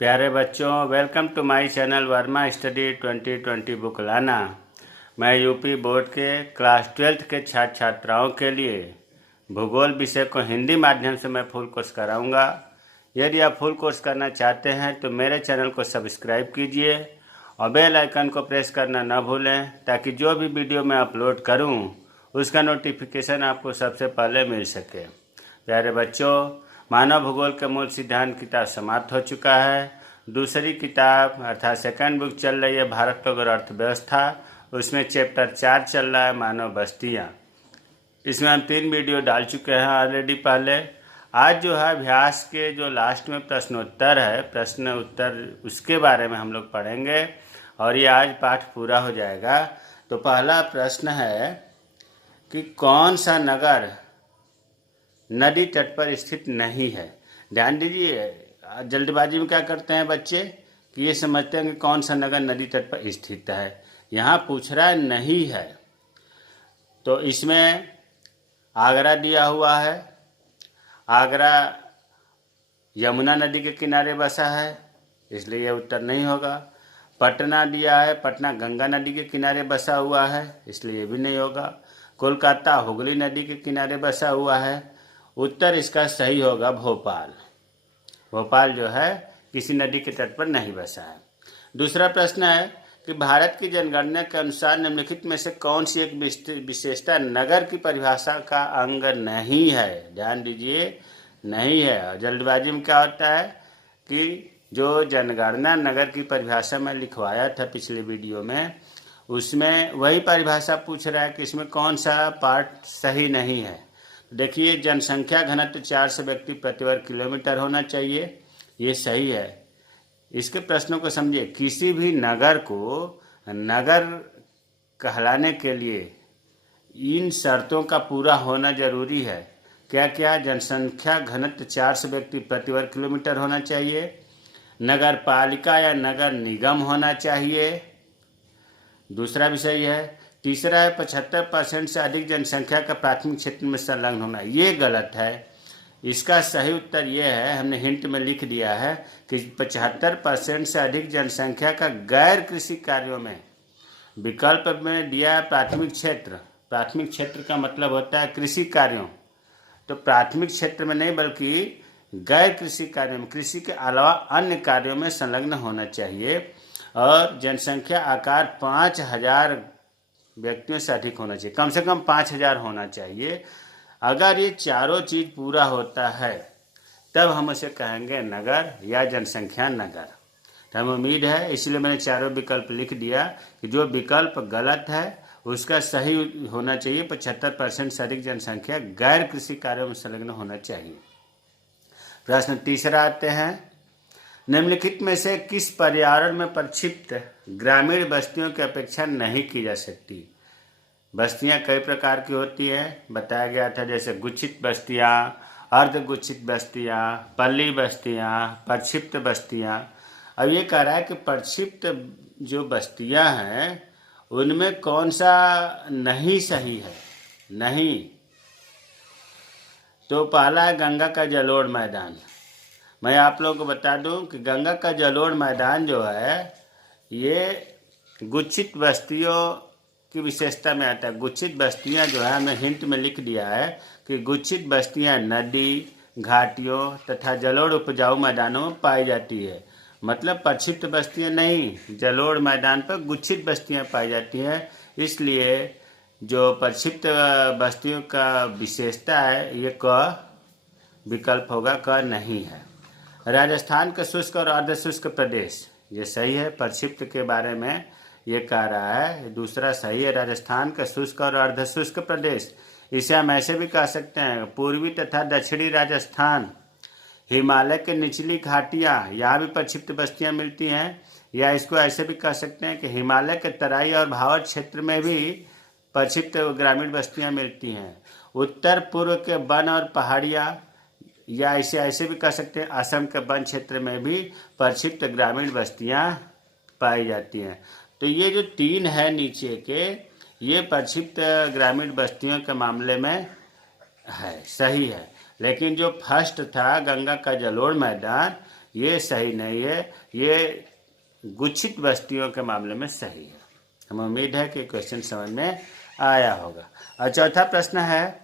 प्यारे बच्चों, welcome to my channel Varma study 2020 book लाना। मैं यूपी बोर्ड के क्लास 12th के छात्र छात्राओं के लिए भूगोल विषय को हिंदी माध्यम से मैं फुल कोर्स कराऊंगा। यदि आप फुल कोर्स करना चाहते हैं तो मेरे चैनल को सब्सक्राइब कीजिए और बेल आइकन को प्रेस करना न भूलें, ताकि जो भी वीडियो मैं अपलोड करूं उसका नोटिफिकेशन आपको सबसे पहले मिल सके। प्यारे बच्चों, मानव भूगोल के मूल सिद्धांत किताब समाप्त हो चुका है। दूसरी किताब अर्थात सेकंड बुक चल रही है भारत और अर्थव्यवस्था। उसमें चैप्टर 4 चल रहा है मानव बस्तियाँ। इसमें हम 3 वीडियो डाल चुके हैं ऑलरेडी पहले। आज जो है अभ्यास के जो लास्ट में प्रश्नोत्तर है, प्रश्न उत्तर उसके बारे में हम लोग पढ़ेंगे और ये आज पाठ पूरा हो जाएगा। तो पहला प्रश्न है कि कौन सा नगर नदी तट पर स्थित नहीं है। ध्यान दीजिए, जल्दबाजी में क्या करते हैं बच्चे कि ये समझते हैं कि कौन सा नगर नदी तट पर स्थित है। यहाँ पूछ रहा है नहीं है, तो इसमें आगरा दिया हुआ है। आगरा यमुना नदी के किनारे बसा है, इसलिए यह उत्तर नहीं होगा। पटना दिया है, पटना गंगा नदी के किनारे बसा हुआ है, इसलिए ये भी नहीं होगा। कोलकाता हुगली नदी के किनारे बसा हुआ है, उत्तर इसका सही होगा भोपाल। भोपाल जो है किसी नदी के तट पर नहीं बसा है। दूसरा प्रश्न है कि भारत की जनगणना के अनुसार निम्नलिखित में से कौन सी एक विशेषता नगर की परिभाषा का अंग नहीं है। ध्यान दीजिए, नहीं है। जल्दबाजी में क्या होता है कि जो जनगणना नगर की परिभाषा में लिखवाया था पिछले वीडियो में, उसमें वही परिभाषा पूछ रहा है कि इसमें कौन सा पार्ट सही नहीं है। देखिए, जनसंख्या घनत्व 400 व्यक्ति प्रति वर्ग किलोमीटर होना चाहिए, ये सही है। इसके प्रश्नों को समझिए। किसी भी नगर को नगर कहलाने के लिए इन शर्तों का पूरा होना जरूरी है। क्या क्या? जनसंख्या घनत्व 400 व्यक्ति प्रति वर्ग किलोमीटर होना चाहिए, नगर पालिका या नगर निगम होना चाहिए, दूसरा विषय है। तीसरा है 75% से अधिक जनसंख्या का प्राथमिक क्षेत्र में संलग्न होना। ये गलत है। इसका सही उत्तर ये है, हमने हिंट में लिख दिया है कि 75% से अधिक जनसंख्या का गैर कृषि कार्यों में। विकल्प में दिया है प्राथमिक क्षेत्र। प्राथमिक क्षेत्र का मतलब होता है कृषि कार्यों, तो प्राथमिक क्षेत्र में नहीं बल्कि गैर कृषि कार्यों में, कृषि के अलावा अन्य कार्यों में संलग्न होना चाहिए। और जनसंख्या आकार 5000 व्यक्तियों से अधिक होना चाहिए, कम से कम 5000 होना चाहिए। अगर ये चारों चीज़ पूरा होता है तब हम उसे कहेंगे नगर या जनसंख्या नगर। तो हमें उम्मीद है, इसलिए मैंने चारों विकल्प लिख दिया कि जो विकल्प गलत है उसका सही होना चाहिए 75% से अधिक जनसंख्या गैर कृषि कार्यों में संलग्न होना चाहिए। प्रश्न तीसरा आते हैं, निम्नलिखित में से किस पर्यावरण में प्रक्षिप्त ग्रामीण बस्तियों की अपेक्षा नहीं की जा सकती। बस्तियां कई प्रकार की होती हैं, बताया गया था, जैसे गुच्छित बस्तियां, अर्धगुच्छित बस्तियां, पल्ली बस्तियां, प्रक्षिप्त बस्तियां। अब ये कह रहा है कि प्रक्षिप्त जो बस्तियां हैं उनमें कौन सा नहीं सही है। नहीं, तो पहला है गंगा का जलोढ़ मैदान। मैं आप लोगों को बता दूं कि गंगा का जलोढ़ मैदान जो है ये गुच्छित बस्तियों की विशेषता में आता है। गुच्छित बस्तियां जो है, हमें हिंट में लिख दिया है कि गुच्छित बस्तियां नदी, घाटियों तथा जलोढ़ उपजाऊ मैदानों में पाई जाती है। मतलब प्रक्षिप्त बस्तियां नहीं, जलोढ़ मैदान पर गुच्छित बस्तियां पाई जाती हैं। इसलिए जो प्रक्षिप्त बस्तियों का विशेषता है ये क विकल्प होगा, क नहीं है। राजस्थान का शुष्क और अर्धशुष्क प्रदेश, ये सही है। प्रक्षिप्त के बारे में ये कह रहा है, दूसरा सही है। राजस्थान का शुष्क और अर्धशुष्क प्रदेश, इसे हम ऐसे भी कह सकते हैं पूर्वी तथा दक्षिणी राजस्थान, हिमालय के निचली घाटियाँ, यहाँ भी प्रक्षिप्त बस्तियाँ मिलती हैं। या इसको ऐसे भी कह सकते हैं कि हिमालय के तराई और भावर क्षेत्र में भी प्रक्षिप्त ग्रामीण बस्तियाँ मिलती हैं। उत्तर पूर्व के वन और पहाड़ियाँ, या इसे ऐसे भी कह सकते हैं असम के वन क्षेत्र में भी प्रक्षिप्त ग्रामीण बस्तियां पाई जाती हैं। तो ये जो 3 है नीचे के, ये प्रक्षिप्त ग्रामीण बस्तियों के मामले में है, सही है। लेकिन जो फर्स्ट था गंगा का जलोढ़ मैदान, ये सही नहीं है, ये गुच्छित बस्तियों के मामले में सही है। हमें उम्मीद है कि क्वेश्चन समझ में आया होगा। और चौथा प्रश्न है,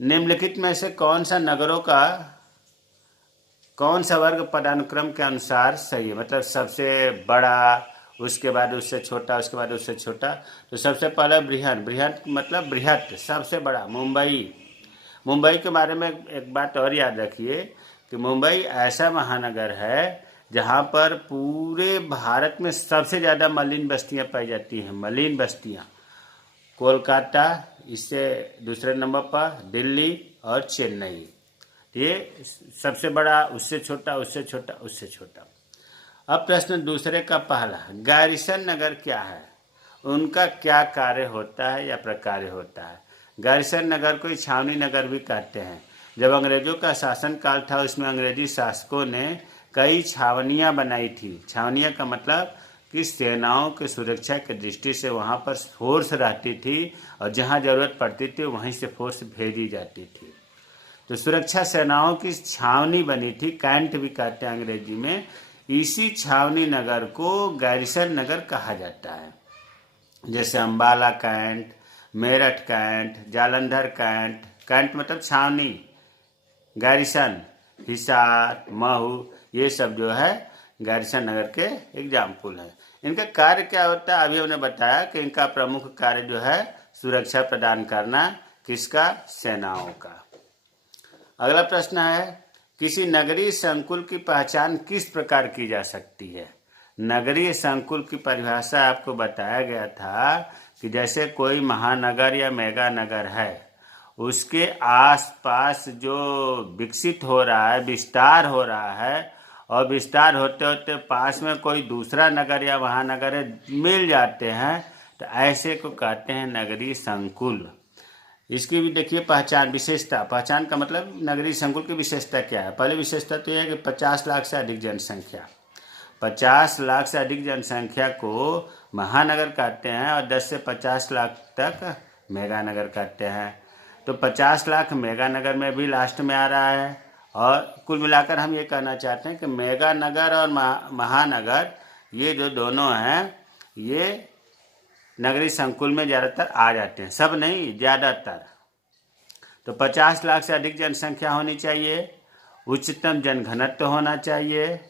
निम्नलिखित में से कौन सा वर्ग पदानुक्रम के अनुसार सही है, मतलब सबसे बड़ा, उसके बाद उससे छोटा, उसके बाद उससे छोटा। तो सबसे पहले बृहत मतलब बृहत, सबसे बड़ा मुंबई के बारे में एक बात और याद रखिए कि मुंबई ऐसा महानगर है जहाँ पर पूरे भारत में सबसे ज़्यादा मलिन बस्तियाँ पाई जाती हैं। मलिन बस्तियाँ कोलकाता, इससे दूसरे नंबर पर दिल्ली और चेन्नई। ये सबसे बड़ा, उससे छोटा, उससे छोटा, उससे छोटा। अब प्रश्न दूसरे का पहला, गारिसन नगर क्या है, उनका क्या कार्य होता है या प्रकार्य होता है। गारिसन नगर को छावनी नगर भी कहते हैं। जब अंग्रेजों का शासन काल था, उसमें अंग्रेजी शासकों ने कई छावनियाँ बनाई थी। छावनियाँ का मतलब कि सेनाओं की सुरक्षा की दृष्टि से वहाँ पर फोर्स रहती थी और जहाँ ज़रूरत पड़ती थी वहीं से फोर्स भेजी जाती थी। तो सुरक्षा सेनाओं की छावनी बनी थी, कैंट भी कहते हैं अंग्रेजी में। इसी छावनी नगर को गारिसन नगर कहा जाता है। जैसे Ambala cantt, Meerut cantt, Jalandhar cantt, cantt मतलब छावनी, गारिसन, हिसार, महू, ये सब जो है गारिसन नगर के एग्जाम्पल हैं। इनका कार्य क्या होता है, अभी हमने बताया कि इनका प्रमुख कार्य जो है सुरक्षा प्रदान करना, किसका, सेनाओं का। अगला प्रश्न है, किसी नगरीय संकुल की पहचान किस प्रकार की जा सकती है। नगरीय संकुल की परिभाषा आपको बताया गया था कि जैसे कोई महानगर या मेगा नगर है, उसके आसपास जो विकसित हो रहा है, विस्तार हो रहा है, और विस्तार होते होते पास में कोई दूसरा नगर या महानगर मिल जाते हैं, तो ऐसे को कहते हैं नगरीय संकुल। इसकी भी देखिए पहचान, पहचान का मतलब नगरीय संकुल की विशेषता क्या है। पहले विशेषता तो यह है कि 50 लाख से अधिक जनसंख्या, 50 लाख से अधिक जनसंख्या को महानगर कहते हैं और 10 से 50 लाख तक मेगा नगर कहते हैं। तो 50 लाख मेगा नगर में भी लास्ट में आ रहा है। और कुल मिलाकर हम ये कहना चाहते हैं कि मेगा नगर और महानगर, ये जो दोनों हैं, ये नगरीय संकुल में ज़्यादातर आ जाते हैं, सब नहीं, ज़्यादातर। तो 50 लाख से अधिक जनसंख्या होनी चाहिए, उच्चतम जनघनत्व होना चाहिए,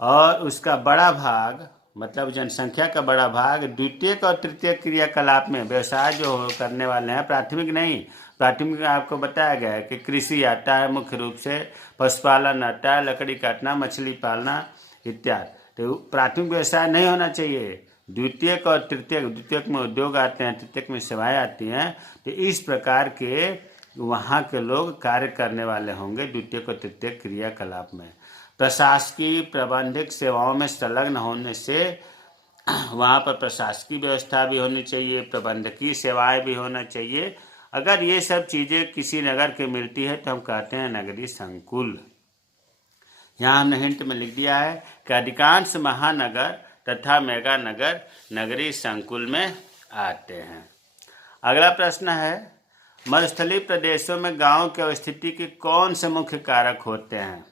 और उसका बड़ा भाग, मतलब जनसंख्या का बड़ा भाग द्वितीयक और तृतीयक क्रियाकलाप में, व्यवसाय जो करने वाले हैं, प्राथमिक नहीं। प्राथमिक में आपको बताया गया है कि कृषि आता है, मुख्य रूप से पशुपालन आता है, लकड़ी काटना, मछली पालना इत्यादि। तो प्राथमिक व्यवसाय नहीं होना चाहिए। द्वितीयक और तृतीयक, द्वितीयक में उद्योग आते हैं, तृतीयक में सेवाएं आती हैं। तो इस प्रकार के वहाँ के लोग कार्य करने वाले होंगे द्वितीयक और तृतीयक क्रियाकलाप में। प्रशासकीय प्रबंधिक सेवाओं में संलग्न होने से वहाँ पर प्रशासकीय व्यवस्था भी होनी चाहिए, प्रबंधकीय सेवाएं भी होना चाहिए। अगर ये सब चीज़ें किसी नगर के मिलती है तो हम कहते हैं नगरीय संकुल। यहाँ हमने हिंट में लिख दिया है कि अधिकांश महानगर तथा मेगा नगर नगरीय संकुल में आते हैं। अगला प्रश्न है, मरुस्थलीय प्रदेशों में गांव की अवस्थिति के कौन से मुख्य कारक होते हैं।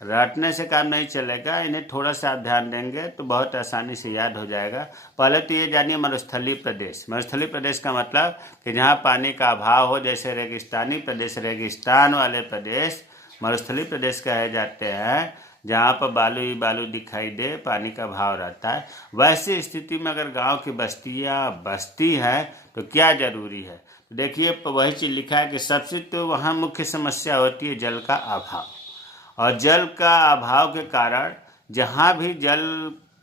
रटने से काम नहीं चलेगा, इन्हें थोड़ा सा आप ध्यान देंगे तो बहुत आसानी से याद हो जाएगा। पहले तो ये जानिए मरुस्थलीय प्रदेश। मरुस्थलीय प्रदेश का मतलब कि जहाँ पानी का अभाव हो, जैसे रेगिस्तानी प्रदेश, रेगिस्तान वाले प्रदेश मरुस्थलीय प्रदेश कहे जाते हैं, जहाँ पर बालू ही बालू दिखाई दे, पानी का अभाव रहता है। वैसी स्थिति में अगर गांव की बस्तियाँ बसती हैं तो क्या जरूरी है। देखिए वही चीज़ लिखा है कि सबसे तो वहाँ मुख्य समस्या होती है जल का अभाव, और जल का अभाव के कारण जहाँ भी जल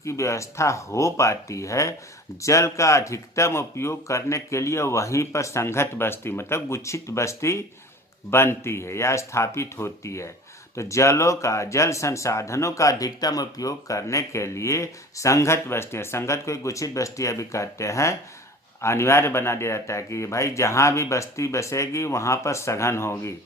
की व्यवस्था हो पाती है, जल का अधिकतम उपयोग करने के लिए वहीं पर संघत बस्ती, मतलब गुच्छित बस्ती बनती है या स्थापित होती है। तो जल संसाधनों का अधिकतम उपयोग करने के लिए संघत बस्तियाँ, संघत को गुच्छित बस्तियाँ भी कहते हैं, अनिवार्य बना दिया जाता है कि भाई जहाँ भी बस्ती बसेगी वहाँ पर सघन होगी,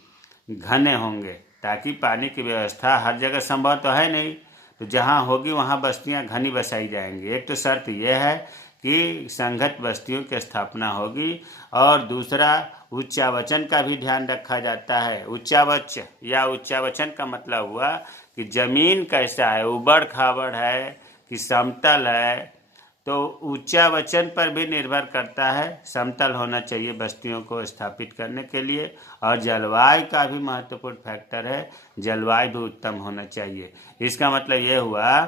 घने होंगे, ताकि पानी की व्यवस्था हर जगह संभव तो है नहीं, तो जहाँ होगी वहाँ बस्तियाँ घनी बसाई जाएंगी। एक तो शर्त यह है कि संघत बस्तियों की स्थापना होगी, और दूसरा उच्चावचन का भी ध्यान रखा जाता है। उच्चावच या उच्चावचन का मतलब हुआ कि ज़मीन कैसा है, उबड़ खाबड़ है कि समतल है। तो ऊंचा वचन पर भी निर्भर करता है, समतल होना चाहिए बस्तियों को स्थापित करने के लिए। और जलवायु का भी महत्वपूर्ण फैक्टर है, जलवायु भी उत्तम होना चाहिए। इसका मतलब ये हुआ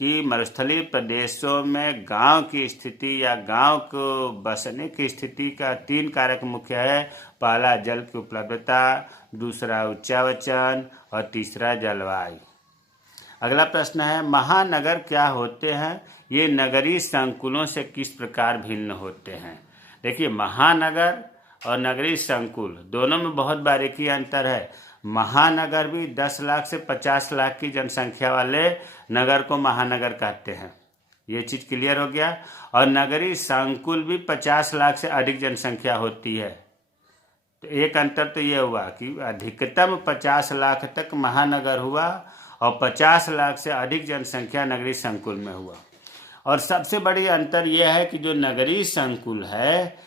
कि मरुस्थलीय प्रदेशों में गांव की स्थिति या गांव को बसने की स्थिति का 3 कारक मुख्य है। पहला जल की उपलब्धता, दूसरा उच्चावचन और तीसरा जलवायु। अगला प्रश्न है, महानगर क्या होते हैं? ये नगरीय संकुलों से किस प्रकार भिन्न होते हैं? देखिए, महानगर और नगरीय संकुल दोनों में बहुत बारीकी अंतर है। महानगर भी 10 लाख से 50 लाख की जनसंख्या वाले नगर को महानगर कहते हैं। ये चीज़ क्लियर हो गया। और नगरीय संकुल भी 50 लाख से अधिक जनसंख्या होती है। तो एक अंतर तो ये हुआ कि अधिकतम 50 लाख तक महानगर हुआ और 50 लाख से अधिक जनसंख्या नगरीय संकुल में हुआ। और सबसे बड़ी अंतर यह है कि जो नगरीय संकुल है,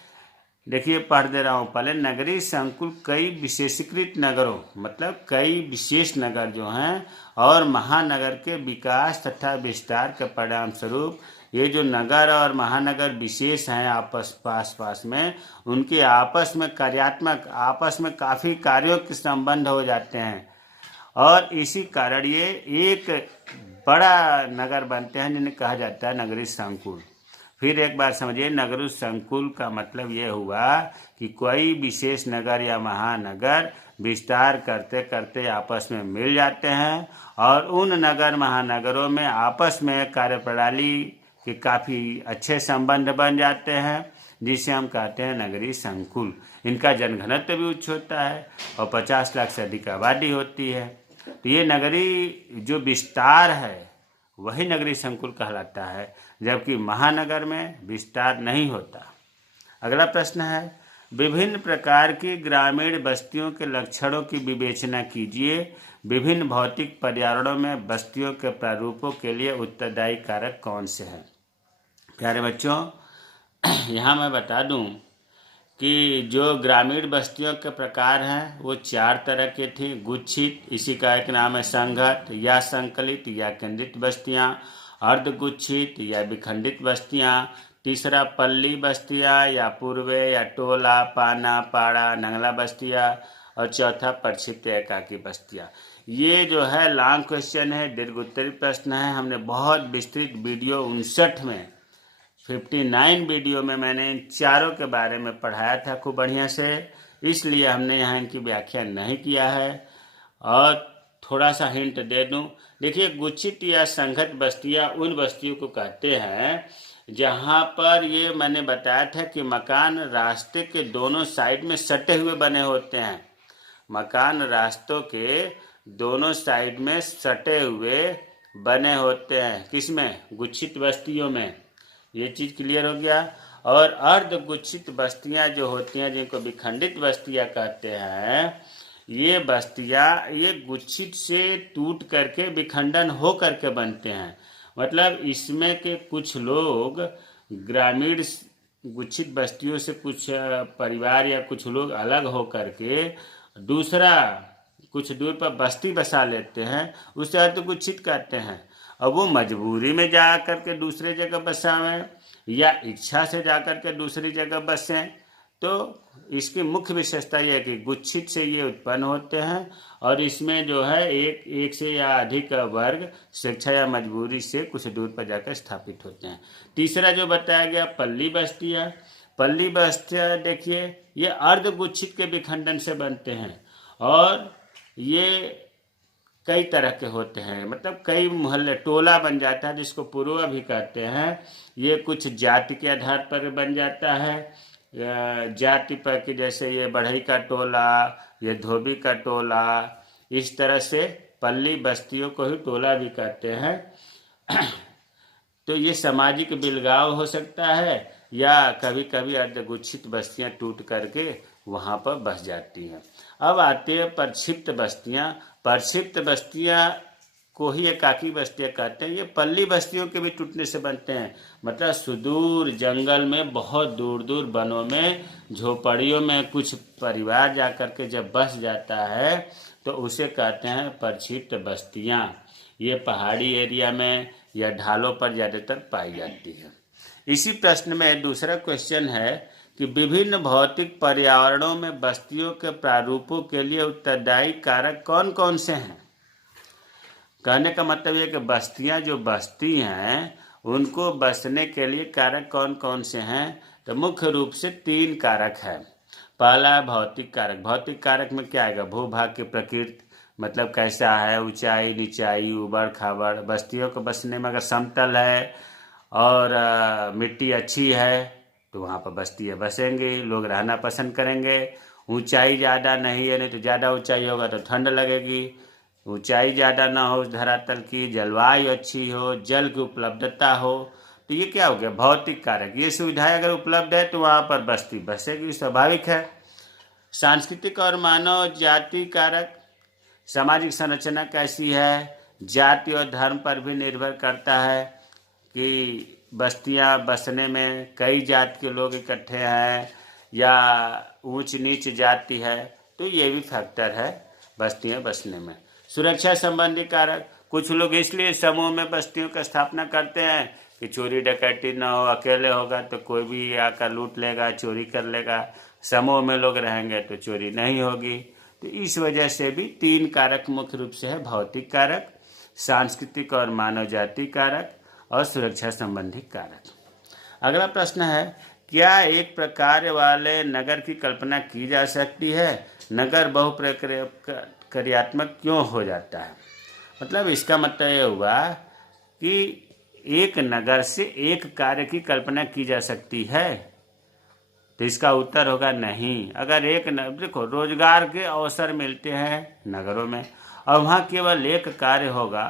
देखिए पढ़ दे रहा हूँ पहले, नगरीय संकुल कई विशेषीकृत नगरों, मतलब कई विशेष नगर जो हैं और महानगर के विकास तथा विस्तार के परिणाम स्वरूप ये जो नगर और महानगर विशेष हैं आस पास में, उनके आपस में कार्यात्मक, आपस में काफ़ी कार्यों के संबंध हो जाते हैं और इसी कारण ये एक बड़ा नगर बनते हैं जिन्हें कहा जाता है नगरीय संकुल। फिर एक बार समझिए, नगरीय संकुल का मतलब ये हुआ कि कोई विशेष नगर या महानगर विस्तार करते करते आपस में मिल जाते हैं और उन नगर महानगरों में आपस में कार्यप्रणाली के काफ़ी अच्छे संबंध बन जाते हैं, जिसे हम कहते हैं नगरीय संकुल। इनका जनघनत्व भी उच्च होता है और 50 लाख से अधिक आबादी होती है। तो ये नगरीय जो विस्तार है वही नगरीय संकुल कहलाता है, जबकि महानगर में विस्तार नहीं होता। अगला प्रश्न है, विभिन्न प्रकार की ग्रामीण बस्तियों के लक्षणों की विवेचना कीजिए। विभिन्न भौतिक पर्यावरणों में बस्तियों के प्रारूपों के लिए उत्तरदायी कारक कौन से हैं? प्यारे बच्चों, यहाँ मैं बता दूं कि जो ग्रामीण बस्तियों के प्रकार हैं वो 4 तरह के थे। गुच्छित, इसी का एक नाम है संघट या संकलित या केंद्रित बस्तियां, अर्धगुच्छित या विखंडित बस्तियां, तीसरा पल्ली बस्तियां या पूर्वे या टोला, पाना, पाड़ा, नंगला बस्तियां और चौथा प्रक्षिप्त एकाकी बस्तियां। ये जो है लॉन्ग क्वेश्चन है, दीर्घ उत्तरीय प्रश्न है। हमने बहुत विस्तृत वीडियो 59 में 59 वीडियो में मैंने इन चारों के बारे में पढ़ाया था खूब बढ़िया से, इसलिए हमने यहाँ इनकी व्याख्या नहीं किया है। और थोड़ा सा हिंट दे दूं, देखिए गुच्छित या संघट बस्तियाँ उन बस्तियों को कहते हैं जहाँ पर ये मैंने बताया था कि मकान रास्ते के दोनों साइड में सटे हुए बने होते हैं। मकान रास्तों के दोनों साइड में सटे हुए बने होते हैं। किसमें? गुच्छित बस्तियों में। ये चीज़ क्लियर हो गया। और अर्धगुच्छित बस्तियां जो होती हैं, जिनको विखंडित बस्तियां कहते हैं, ये बस्तियां ये गुच्छित से टूट करके विखंडन हो करके बनते हैं। मतलब इसमें के कुछ लोग ग्रामीण गुच्छित बस्तियों से कुछ परिवार या कुछ लोग अलग हो करके दूसरा कुछ दूर पर बस्ती बसा लेते हैं, उसे अर्धगुच्छित कहते हैं। अब वो मजबूरी में जा करके दूसरे जगह बसावें या इच्छा से जा करके दूसरी जगह बसें, तो इसकी मुख्य विशेषता यह है कि गुच्छित से ये उत्पन्न होते हैं और इसमें जो है एक से या अधिक वर्ग स्वेच्छा या मजबूरी से कुछ दूर पर जाकर स्थापित होते हैं। तीसरा जो बताया गया पल्ली बस्तियाँ, पल्ली बस्तियाँ देखिए ये अर्धगुच्छित के विखंडन से बनते हैं और ये कई तरह के होते हैं, मतलब कई मोहल्ले टोला बन जाता है जिसको पुरुआ भी कहते हैं। ये कुछ जाति के आधार पर बन जाता है, जाति पर कि जैसे ये बढ़ई का टोला, ये धोबी का टोला, इस तरह से पल्ली बस्तियों को ही टोला भी कहते हैं। तो ये सामाजिक बिलगाव हो सकता है या कभी कभी अर्धगुच्छित बस्तियां टूट करके वहाँ पर बस जाती हैं। अब आते हैं प्रक्षिप्त बस्तियाँ। प्रक्षिप्त बस्तियाँ को ही एकाकी बस्तियाँ कहते हैं। ये पल्ली बस्तियों के भी टूटने से बनते हैं, मतलब सुदूर जंगल में, बहुत दूर दूर वनों में, झोपड़ियों में कुछ परिवार जा कर के जब बस जाता है तो उसे कहते हैं प्रक्षिप्त बस्तियाँ। ये पहाड़ी एरिया में या ढालों पर ज़्यादातर पाई जाती है। इसी प्रश्न में दूसरा क्वेश्चन है कि विभिन्न भौतिक पर्यावरणों में बस्तियों के प्रारूपों के लिए उत्तरदायी कारक कौन कौन से हैं। कहने का मतलब ये कि बस्तियां जो बसती हैं उनको बसने के लिए कारक कौन कौन से हैं, तो मुख्य रूप से 3 कारक है। पहला है भौतिक कारक। भौतिक कारक में क्या आएगा, भूभाग की प्रकृति, मतलब कैसा है, ऊंचाई नीचाई ऊबड़ खाबड़। बस्तियों को बसने में अगर समतल है और मिट्टी अच्छी है तो वहाँ पर बस्तियाँ बसेंगी, लोग रहना पसंद करेंगे। ऊंचाई ज़्यादा नहीं है, नहीं तो ज़्यादा ऊंचाई होगा तो ठंड लगेगी। ऊंचाई ज़्यादा ना हो धरातल की, जलवायु अच्छी हो, जल की उपलब्धता हो, तो ये क्या हो गया, भौतिक कारक। ये सुविधाएं अगर उपलब्ध है तो वहाँ पर बस्ती बसेगी, स्वाभाविक है। सांस्कृतिक और मानव जाति कारक, सामाजिक संरचना कैसी है, जाति और धर्म पर भी निर्भर करता है कि बस्तियां बसने में कई जाति के लोग इकट्ठे हैं या ऊंच नीच जाति है, तो ये भी फैक्टर है बस्तियां बसने में। सुरक्षा संबंधी कारक, कुछ लोग इसलिए समूह में बस्तियों की स्थापना करते हैं कि चोरी डकैती ना हो। अकेले होगा तो कोई भी आकर लूट लेगा, चोरी कर लेगा। समूह में लोग रहेंगे तो चोरी नहीं होगी। तो इस वजह से भी 3 कारक मुख्य रूप से है, भौतिक कारक, सांस्कृतिक और मानव जाति कारक और सुरक्षा संबंधी कारक। अगला प्रश्न है, क्या एक प्रकार वाले नगर की कल्पना की जा सकती है, नगर बहुप्रक्रियात्मक क्यों हो जाता है। मतलब इसका मतलब ये हुआ कि एक नगर से एक कार्य की कल्पना की जा सकती है, तो इसका उत्तर होगा नहीं। अगर एक देखो, रोजगार के अवसर मिलते हैं नगरों में और वहाँ केवल एक कार्य होगा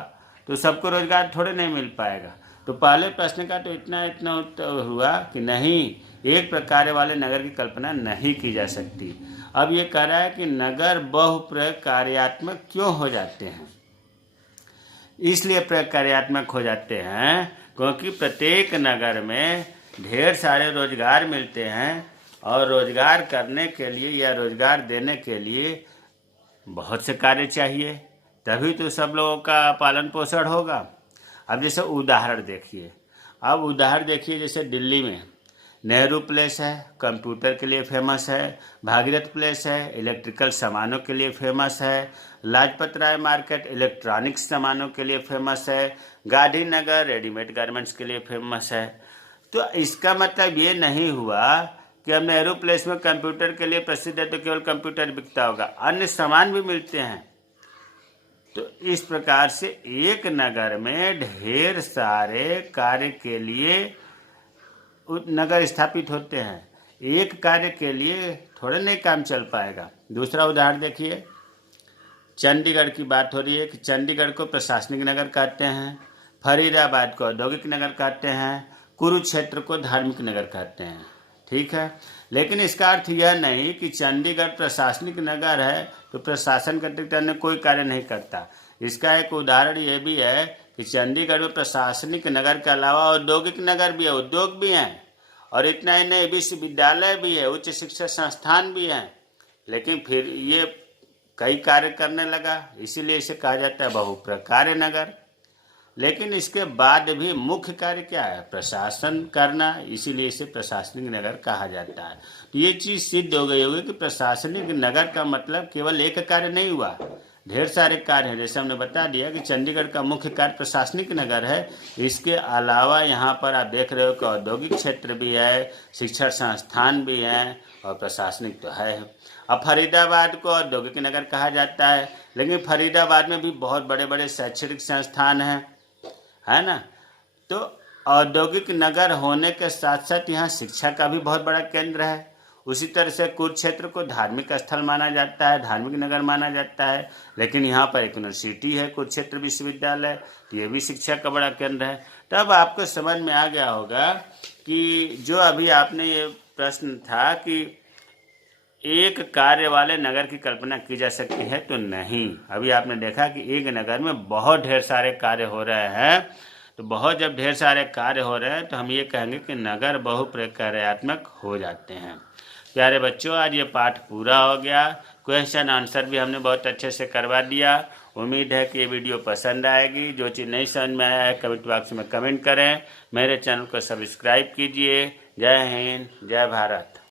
तो सबको रोजगार थोड़े नहीं मिल पाएगा। तो पहले प्रश्न का तो इतना उत्तर हुआ कि नहीं, एक प्रकार वाले नगर की कल्पना नहीं की जा सकती। अब ये कह रहा है कि नगर बहुप्रक्रियात्मक क्यों हो जाते हैं। इसलिए प्रक्रियात्मक हो जाते हैं क्योंकि प्रत्येक नगर में ढेर सारे रोजगार मिलते हैं और रोजगार करने के लिए या रोजगार देने के लिए बहुत से कार्य चाहिए, तभी तो सब लोगों का पालन पोषण होगा। अब जैसे उदाहरण देखिए, जैसे दिल्ली में नेहरू प्लेस है, कंप्यूटर के लिए फेमस है। भागीरथ प्लेस है, इलेक्ट्रिकल सामानों के लिए फेमस है। लाजपत राय मार्केट इलेक्ट्रॉनिक्स सामानों के लिए फेमस है। गांधीनगर रेडीमेड गारमेंट्स के लिए फेमस है। तो इसका मतलब ये नहीं हुआ कि अब नेहरू प्लेस में कंप्यूटर के लिए प्रसिद्ध है तो केवल कंप्यूटर बिकता होगा, अन्य सामान भी मिलते हैं। तो इस प्रकार से एक नगर में ढेर सारे कार्य के लिए नगर स्थापित होते हैं। एक कार्य के लिए थोड़े नहीं काम चल पाएगा। दूसरा उदाहरण देखिए, चंडीगढ़ की बात हो रही है कि चंडीगढ़ को प्रशासनिक नगर कहते हैं, फरीदाबाद को औद्योगिक नगर कहते हैं, कुरुक्षेत्र को धार्मिक नगर कहते हैं। ठीक है, लेकिन इसका अर्थ यह नहीं कि चंडीगढ़ प्रशासनिक नगर है तो प्रशासन के अतिरिक्त अन्य कोई कार्य नहीं करता। इसका एक उदाहरण ये भी है कि चंडीगढ़ में प्रशासनिक नगर के अलावा औद्योगिक नगर भी है, उद्योग भी हैं, और इतना ही नहीं, विश्वविद्यालय भी है, उच्च शिक्षा संस्थान भी हैं, लेकिन फिर ये कई कार्य करने लगा, इसीलिए इसे कहा जाता है बहुप्रकार्य नगर। लेकिन इसके बाद भी मुख्य कार्य क्या है, प्रशासन करना, इसीलिए इसे प्रशासनिक नगर कहा जाता है। तो ये चीज़ सिद्ध हो गई होगी कि प्रशासनिक नगर का मतलब केवल एक कार्य नहीं हुआ, ढेर सारे कार्य हैं। जैसे हमने बता दिया कि चंडीगढ़ का मुख्य कार्य प्रशासनिक नगर है, इसके अलावा यहाँ पर आप देख रहे हो कि औद्योगिक क्षेत्र भी है, शिक्षण संस्थान भी हैं और प्रशासनिक तो है। अब फरीदाबाद को औद्योगिक नगर कहा जाता है, लेकिन फरीदाबाद में भी बहुत बड़े बड़े शैक्षणिक संस्थान हैं, है ना। तो औद्योगिक नगर होने के साथ साथ यहाँ शिक्षा का भी बहुत बड़ा केंद्र है। उसी तरह से कुरुक्षेत्र को धार्मिक स्थल माना जाता है, धार्मिक नगर माना जाता है, लेकिन यहाँ पर एक यूनिवर्सिटी है, कुरुक्षेत्र विश्वविद्यालय, तो ये भी शिक्षा का बड़ा केंद्र है। तब आपको समझ में आ गया होगा कि जो अभी आपने ये प्रश्न था कि एक कार्य वाले नगर की कल्पना की जा सकती है, तो नहीं। अभी आपने देखा कि एक नगर में बहुत ढेर सारे कार्य हो रहे हैं, तो बहुत जब ढेर सारे कार्य हो रहे हैं तो हम ये कहेंगे कि नगर बहुप्रक्रियात्मक हो जाते हैं। प्यारे बच्चों, आज ये पाठ पूरा हो गया। क्वेश्चन आंसर भी हमने बहुत अच्छे से करवा दिया। उम्मीद है कि ये वीडियो पसंद आएगी। जो चीज़ नहीं समझ में आया है कमेंट बॉक्स में कमेंट करें। मेरे चैनल को सब्सक्राइब कीजिए। जय हिंद, जय भारत।